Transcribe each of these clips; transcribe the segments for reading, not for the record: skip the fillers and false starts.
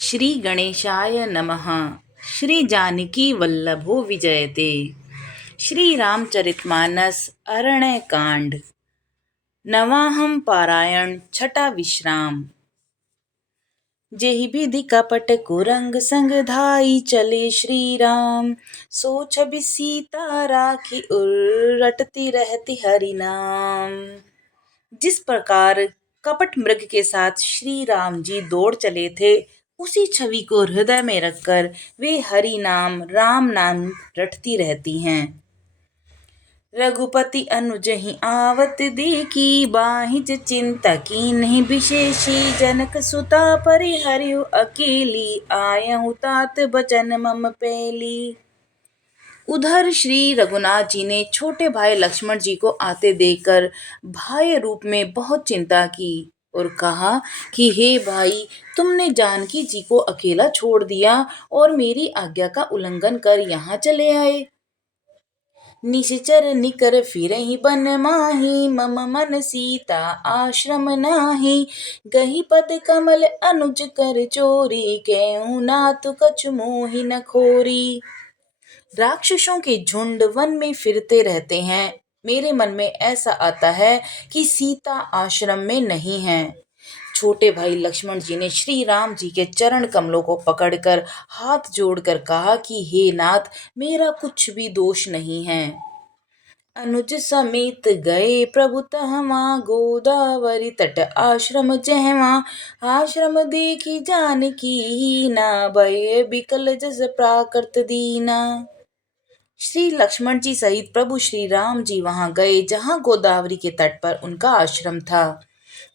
श्री गणेशाय नमः। श्री जानकी वल्लभो विजयते। श्री रामचरितमानस अरण्य कांड नवाहम पारायण छठा विश्राम। जेहि विधि कपट कुरंग संग धाई चले श्री राम। सो छबि सीता राखी उर रटती रहती हरि नाम। जिस प्रकार कपट मृग के साथ श्री राम जी दौड़ चले थे, उसी छवि को हृदय में रखकर वे हरि नाम राम नाम रटती रहती हैं। रघुपति अनुज ही आवत देखी, बाहिज चिंता कीन्ही विशेषी। जनक सुता परिहरहु अकेली, आयहु तात बचन मम पैली। उधर श्री रघुनाथ जी ने छोटे भाई लक्ष्मण जी को आते देखकर भाई रूप में बहुत चिंता की और कहा कि हे भाई, तुमने जानकी जी को अकेला छोड़ दिया और मेरी आज्ञा का उल्लंघन कर यहाँ चले आए। निश्चर निकर फिरहि बन माही, मम मन सीता आश्रम नाही। गही पद कमल अनुज कर चोरी, केहू नाथ कछु मोहि न खोरी। राक्षसों के झुंड वन में फिरते रहते हैं। मेरे मन में ऐसा आता है कि सीता आश्रम में नहीं है। छोटे भाई लक्ष्मण जी ने श्री राम जी के चरण कमलों को पकड़कर हाथ जोड़कर कहा कि हे नाथ, मेरा कुछ भी दोष नहीं है। अनुज समेत गए प्रभु तहमा, गोदावरी तट आश्रम जहवा। आश्रम देखी जानकी हीना, भय बिकल जस प्राकृत दीना। श्री लक्ष्मण जी सहित प्रभु श्री राम जी वहां गए जहां गोदावरी के तट पर उनका आश्रम था।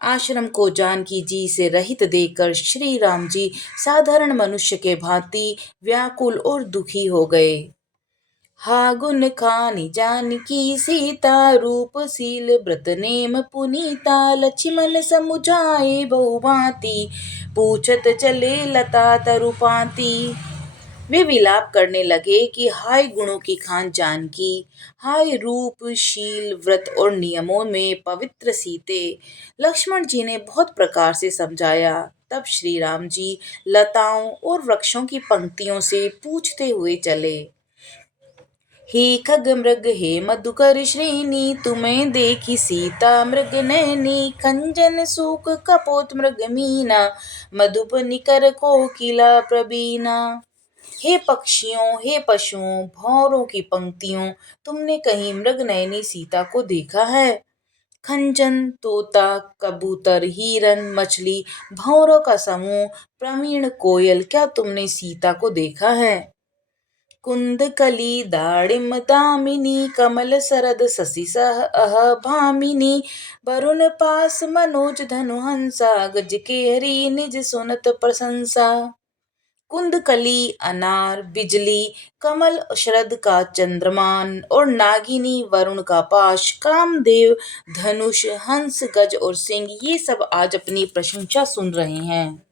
आश्रम को जानकी जी से रहित देखकर श्री राम जी साधारण मनुष्य के भांति व्याकुल और दुखी हो गए। हा गुण खानी जानकी सीता, रूपशील व्रत नेम पुनीता। लक्ष्मण समुझाए बहुभांति, पूछत चले लता तरुपाती। वे विलाप करने लगे कि हाय गुणों की खान जानकी, हाय रूप शील व्रत और नियमों में पवित्र सीते। लक्ष्मण जी ने बहुत प्रकार से समझाया। तब श्री राम जी लताओं और वृक्षों की पंक्तियों से पूछते हुए चले। हे खग मृग हे मधुकर श्रेणी, तुम्हें देखी सीता मृग नैनी। खंजन सूक कपोत मृग मीना, मधुप निकर कोकिला प्रवीणा। हे पक्षियों, हे पशुओं, भौरों की पंक्तियों, तुमने कहीं मृग नयनी सीता को देखा है? खंजन, तोता, कबूतर, हिरन, मछली, भौरों का समूह, प्रवीण कोयल, क्या तुमने सीता को देखा है? कुंद कली दाड़िम दामिनी, कमल सरद शशि सह अह भामिनी। वरुण पास मनोज धनु हंसा, गज केहरी निज सुनत प्रशंसा। कुंदकली अनार, बिजली, कमल शरद का चंद्रमान और नागिनी वरुण का पाश, कामदेव धनुष, हंस, गज और सिंह, ये सब आज अपनी प्रशंसा सुन रहे हैं।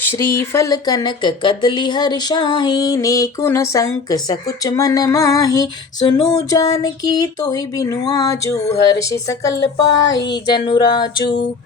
श्रीफल कनक कदली हर शाही, नेकुन संक सकुच मन माही। सुनु जानकी तोहि बिनु आजू, हर्ष सकल पाई जनुराजू।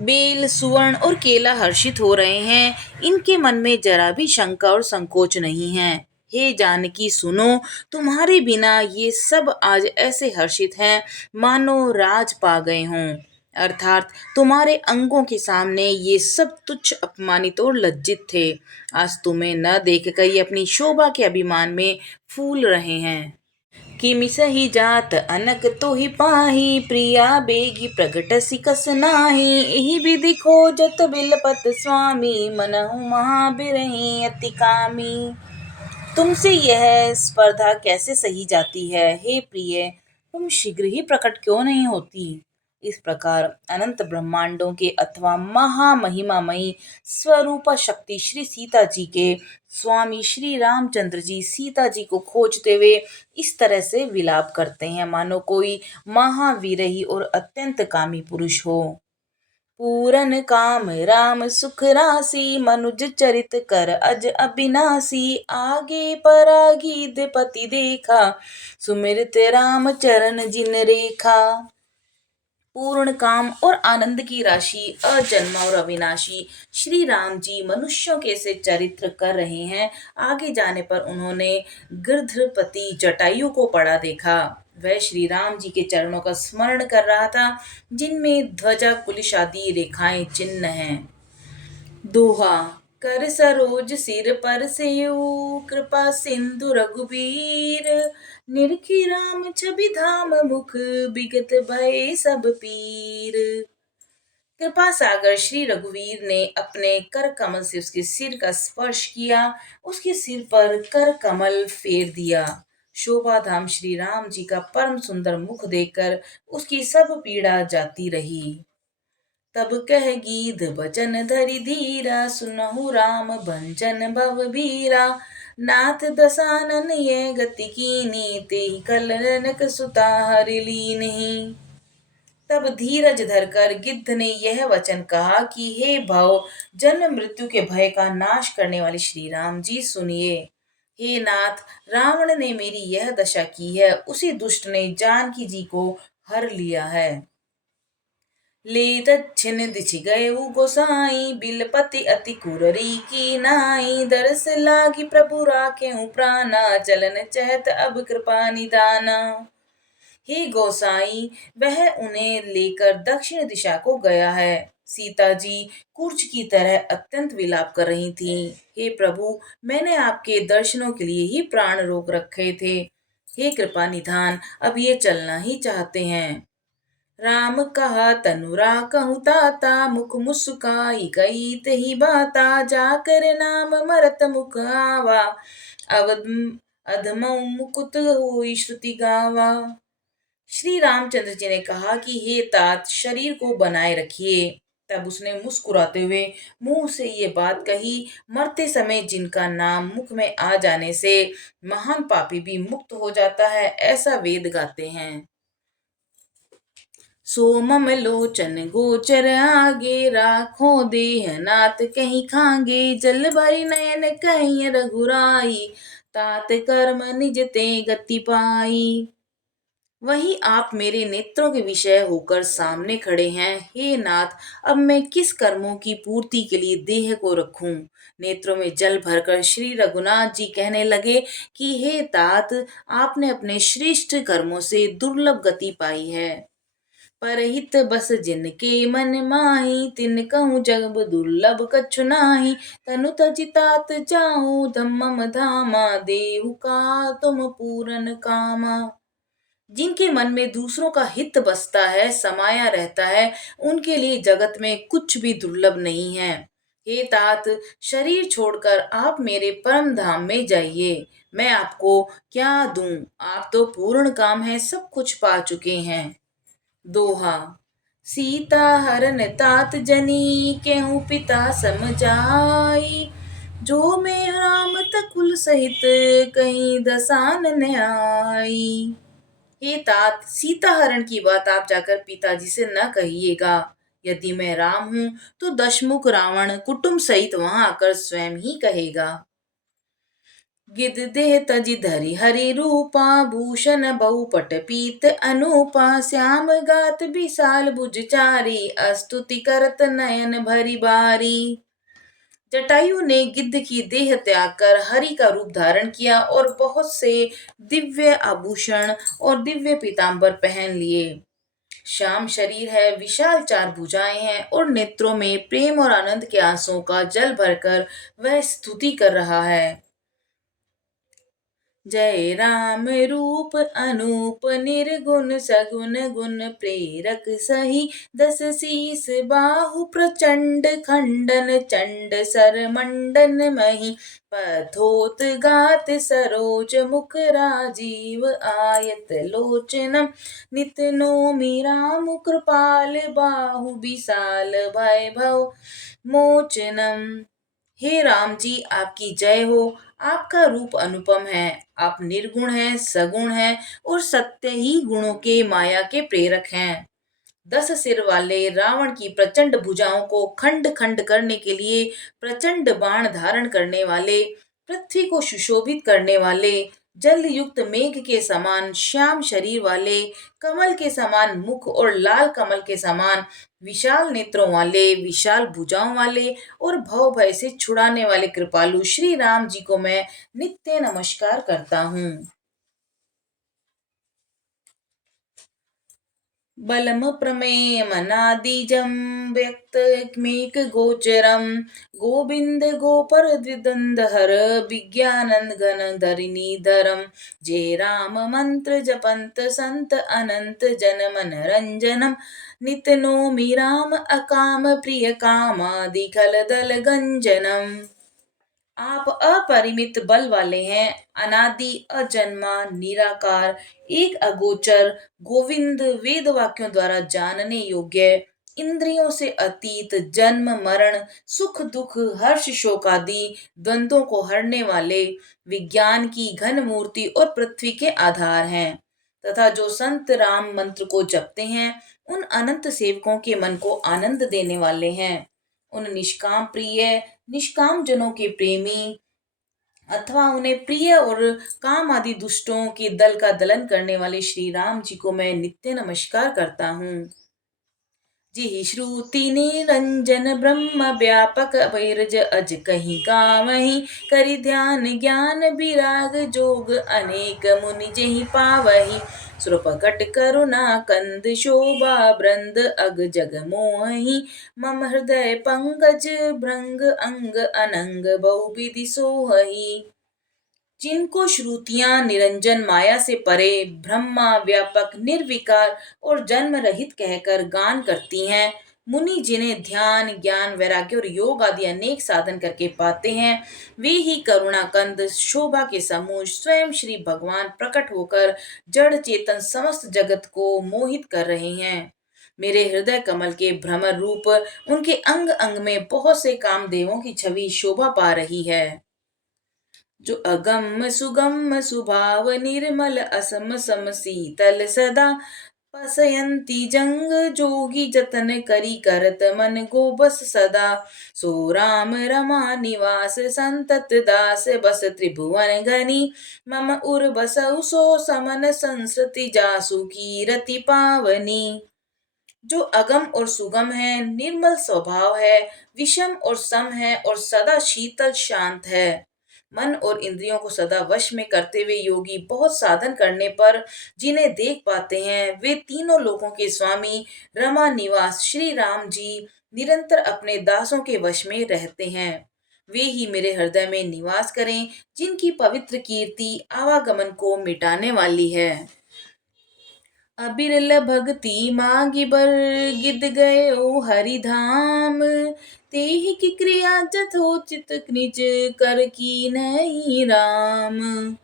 बेल, सुवर्ण और केला हर्षित हो रहे हैं। इनके मन में जरा भी शंका और संकोच नहीं है। हे जानकी सुनो, तुम्हारे बिना ये सब आज ऐसे हर्षित हैं मानो राज पा गए हों। अर्थात तुम्हारे अंगों के सामने ये सब तुच्छ, अपमानित और लज्जित थे। आज तुम्हें न देखकर ये अपनी शोभा के अभिमान में फूल रहे हैं। किमि सही जात अनक तोहि पाही, प्रिया बेगी प्रगट सिकस नाही। एहि विधि खोजत बिलपत स्वामी, मनहु महाबिरही अति कामी। तुमसे यह स्पर्धा कैसे सही जाती है? हे प्रिय, तुम शीघ्र ही प्रकट क्यों नहीं होती? इस प्रकार अनंत ब्रह्मांडों के अथवा महामहिमामयी स्वरूपा शक्ति श्री सीता जी के स्वामी श्री रामचंद्र जी सीता जी को खोजते हुए इस तरह से विलाप करते हैं मानो कोई महावीरही और अत्यंत कामी पुरुष हो। पूरन काम राम सुख राशि, मनुज चरित कर अज अविनाशी। आगे परागी पति देखा, सुमिरत राम चरण जिन रेखा। पूर्ण काम और आनंद की राशि, अजन्मा और अविनाशी श्री राम जी मनुष्यों के से चरित्र कर रहे हैं। आगे जाने पर उन्होंने गिरधपति जटायु को पड़ा देखा। वह श्री राम जी के चरणों का स्मरण कर रहा था, जिनमें ध्वजा कुलिश आदि रेखाएं चिन्ह हैं। दोहा। कर सरोज सिर पर सेऊ, कृपा सिंधु रघुबीर, निरखी राम छवि धाम मुख, बिगत भय सब पीर। कृपा सागर श्री रघुवीर ने अपने कर कमल से उसके सिर का स्पर्श किया, उसके सिर पर कर कमल फेर दिया। शोभा धाम श्री राम जी का परम सुंदर मुख देखकर उसकी सब पीड़ा जाती रही। तब कह गीध बचन धरि धीरा, सुनहु राम भंजन भव बीरा, नाथ दसानन ये गति कीनी, तेहि कल जनक सुता हरि लीन्ही। तब धीरज धरकर गिद्ध ने यह वचन कहा कि हे भव जन्म मृत्यु के भय का नाश करने वाले श्री राम जी सुनिए। हे नाथ, रावण ने मेरी यह दशा की है, उसी दुष्ट ने जानकी जी को हर लिया है। ले दक्षिण दिछ गयउ गोसाई, बिलपति अति कुररी की नाई, दरस लागी प्रभु राखेउ प्राणा, चलन चहत अब कृपा निदाना। हे गोसाई, वह उन्हें लेकर दक्षिण दिशा को गया है। सीता जी कुर्च की तरह अत्यंत विलाप कर रही थीं। हे प्रभु, मैंने आपके दर्शनों के लिए ही प्राण रोक रखे थे। हे कृपा निधान, अब ये चलना ही चाहते हैं। राम कहा तनु राखहु ताता, मुख मुस्काई कही तही बाता, जाकर नाम मरत मुख आवा, अवध अधमऊ मुकुत हुई श्रुति गावा। श्री रामचंद्र जी ने कहा कि हे तात, शरीर को बनाए रखिए। तब उसने मुस्कुराते हुए मुंह से ये बात कही, मरते समय जिनका नाम मुख में आ जाने से महान पापी भी मुक्त हो जाता है, ऐसा वेद गाते हैं। सोमम लोचन गोचर आगे, राखो देह नाथ कहीं खांगे, जल भरी नयन कहीं रघुराई, तात कर्म निज ते गति पाई। वही आप मेरे नेत्रों के विषय होकर सामने खड़े हैं। हे नाथ, अब मैं किस कर्मों की पूर्ति के लिए देह को रखूं। नेत्रों में जल भरकर श्री रघुनाथ जी कहने लगे कि हे तात, आपने अपने श्रेष्ठ कर्मों से दुर्लभ गति पाई है। परहित बस जिनके मन माही, तिन कहूँ जग दुर्लभ कछु नाही, तनु तजि तात जाऊँ धम्मम धामा, देहु का तुम पूरन कामा। जिनके मन में दूसरों का हित बसता है, समाया रहता है, उनके लिए जगत में कुछ भी दुर्लभ नहीं है। हे तात, शरीर छोड़कर आप मेरे परम धाम में जाइए। मैं आपको क्या दूं? आप तो पूर्ण काम है, सब कुछ पा चुके हैं। दोहा। सीता हरन तात जनी, केहू पिता समझाई, जो मैं राम तकुल सहित, कहीं दसानन आई। हे तात, सीता हरण की बात आप जाकर पिताजी से न कहिएगा। यदि मैं राम हूं तो दशमुख रावण कुटुंब सहित वहां आकर स्वयं ही कहेगा। गिद देह तजि धरि हरि रूपा, भूषण बहु पट पीत अनूपा, श्याम गात विशाल भुज चारी, स्तुति करत नयन भरी बारी। जटायु ने गिद्ध की देह त्याग कर हरि का रूप धारण किया और बहुत से दिव्य आभूषण और दिव्य पीतांबर पहन लिए। श्याम शरीर है, विशाल चार भुजाएं हैं और नेत्रों में प्रेम और आनंद के आंसुओं का जल भरकर वह स्तुति कर रहा है। जय राम रूप अनूप, निर्गुण सगुण गुण प्रेरक सही, दस शीस बाहु प्रचंड, खंडन चंड सर मंडन मही, पथोत गात सरोज मुख राजीव, आयत लोचनम नित नोमि राम, कृपाल बाहु विशाल, भय भव मोचनम। हे राम जी, आपकी जय हो। आपका रूप अनुपम है। आप निर्गुण हैं, सगुण हैं और सत्य ही गुणों के माया के प्रेरक हैं। 10 सिर वाले रावण की प्रचंड भुजाओं को खंड खंड करने के लिए प्रचंड बाण धारण करने वाले, पृथ्वी को सुशोभित करने वाले, जल युक्त मेघ के समान श्याम शरीर वाले, कमल के समान मुख और लाल कमल के समान विशाल नेत्रों वाले, विशाल भुजाओं वाले और भव भय से छुड़ाने वाले कृपालु श्री राम जी को मैं नित्य नमस्कार करता हूँ। बलम प्रमेयमनादिजं व्यक्तमेकगोचरं गोविन्द गोपरद्विदन्धर विज्ञानघनधरणीधरं जय राम मंत्र जपंत संत अनंत जन मनरंजनम नित नौमि राम अकाम प्रिय कामादि खल दल गंजनम। आप अपरिमित बल वाले हैं, अनादि अजन्मा निराकार, एक अगोचर, गोविंद वेद वाक्यों द्वारा जानने योग्य, इंद्रियों से अतीत, जन्म मरण सुख दुख हर्ष शोक आदि द्वंद्वों को हरने वाले, विज्ञान की घन मूर्ति और पृथ्वी के आधार हैं तथा जो संत राम मंत्र को जपते हैं उन अनंत सेवकों के मन को आनंद देने वाले हैं। उन निष्काम प्रिय निष्काम जनों के प्रेमी अथवा उन्हें प्रिय और काम आदि दुष्टों के दल का दलन करने वाले श्री राम जी को मैं नित्य नमस्कार करता हूँ। जिहि श्रुति निरंजन ब्रह्म व्यापक अभैरज अज कहीं गावहीं करि ध्यान ज्ञान विराग जोग अनेक मुनि जहि पावहीं सुरपकट करुणा कंद शोभा ब्रंद अग जग मोहि मम हृदय पंकज भृंग अंग अनंग बहुविधि सोहहि। जिनको श्रुतियां निरंजन माया से परे ब्रह्मा व्यापक निर्विकार और जन्म रहित कहकर गान करती हैं, मुनि जिन्हें ध्यान ज्ञान वैराग्य और योग आदि अनेक साधन करके पाते हैं, वे ही करुणा कंद शोभा के समूह स्वयं श्री भगवान प्रकट होकर जड़ चेतन समस्त जगत को मोहित कर रहे हैं। मेरे हृदय कमल के भ्रमर रूप उनके अंग अंग में बहुत से कामदेवों की छवि शोभा पा रही है। जो अगम सुगम सुभाव निर्मल असम सम शीतल सदा पसयंती जंग जोगी जतन करी करत मन को बस सदा सो राम रमा निवास संतत दास बस त्रिभुवन घनी मम उर बसउ सो समन संसृति जासु कीरति पावनी। जो अगम और सुगम है, निर्मल स्वभाव है, विषम और सम है और सदा शीतल शांत है। मन और इंद्रियों को सदा वश में करते हुए योगी बहुत साधन करने पर जिन्हें देख पाते हैं, वे तीनों लोकों के स्वामी रमा निवास श्री राम जी निरंतर अपने दासों के वश में रहते हैं। वे ही मेरे हृदय में निवास करें, जिनकी पवित्र कीर्ति आवागमन को मिटाने वाली है। अबिरल भगति मांगी बर गिद गए ओ हरिधाम तेहि की क्रिया जथोचित निज कर की नहीं राम।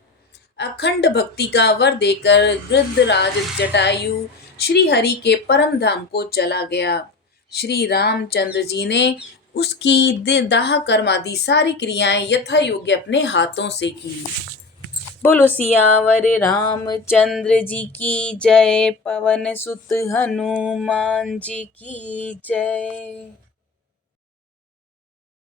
अखंड भक्ति का वर देकर गृद्धराज जटायु श्री हरि के परम धाम को चला गया। श्री रामचंद्र जी ने उसकी दाह कर्म आदि सारी क्रियाएं यथा योग्य अपने हाथों से की। बोलो सियावर रामचंद्र जी की जय, पवन सुत हनुमान जी की जय।